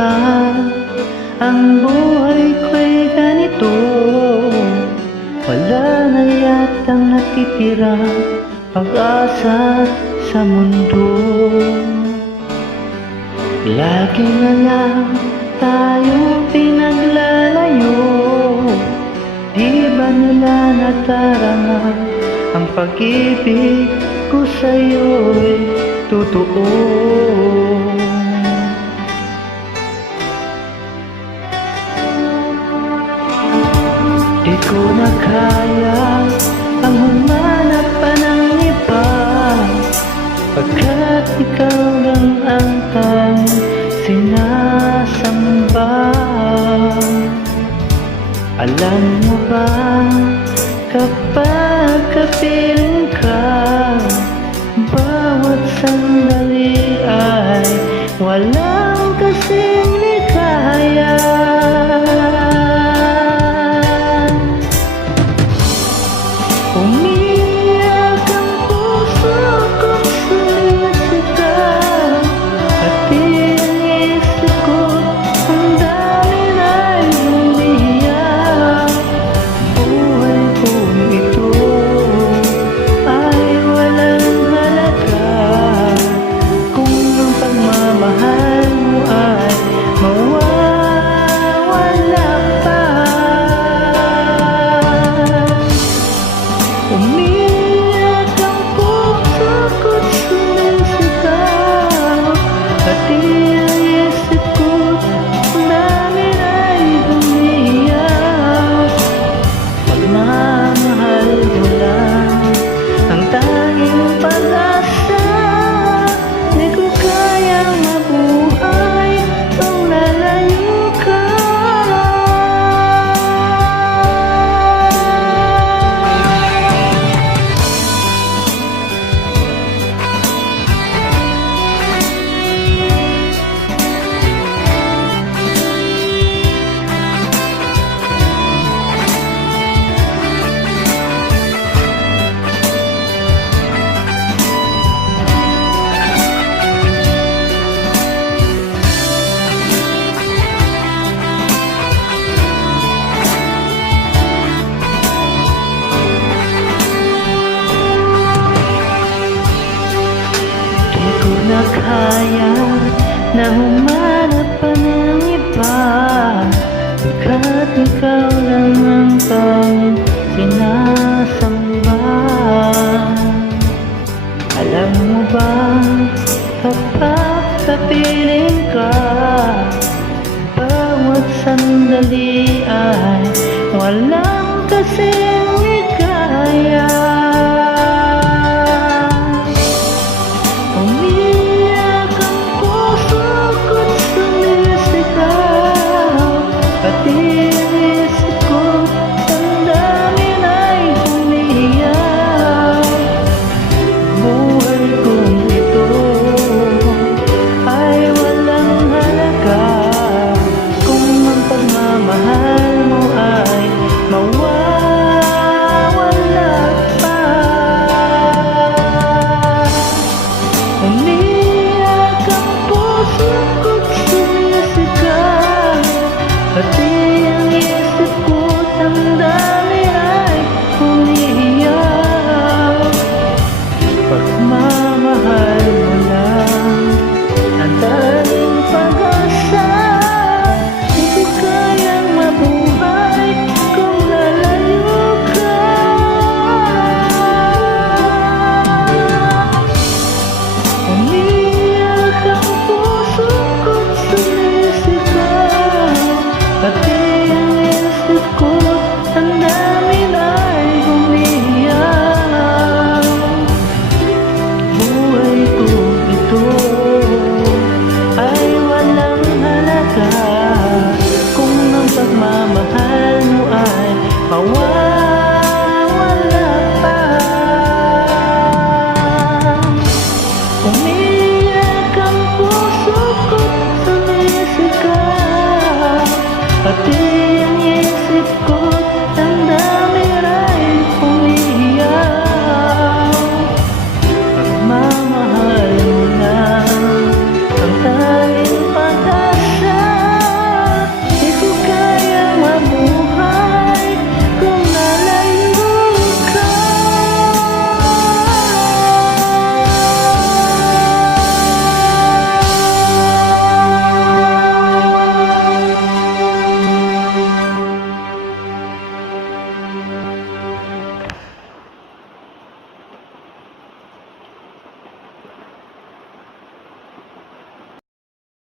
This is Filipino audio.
ba ang buhay ko'y ganito? Wala na yatang natitirang pag-asa sa mundo. Lagi na lang tayong pinaglalayo. Di ba nila nadarama ang pag-ibig ko sa'yo'y totoo? Di ko na kaya ang humanap pa ng iba, pagkat ikaw lang ang tanging sinasamba. Alam mo ba, kapag kapiling ka, bawat sandali ay walang kasing ligaya. Umiyak ang puso kong sumisigaw, at inisip ko ang dami na'y umiyak. Buhay kong ito ay walang halaga kung ang pagmamahal mo ay mawawala pa. Umiyak ang puso ko't sumisigaw, at iisip ko ang dami na'y umiyak. Pagmamahal mo lang ang tanging pag-asa, di ko kayang mabuhay kung lalayo ka. Di ko na kaya na humanap pa ng iba, pagkat ikaw lang ang tanging sinasamba. Alam mo ba, kapag kapiling ka, bawat sandali ay walang kasing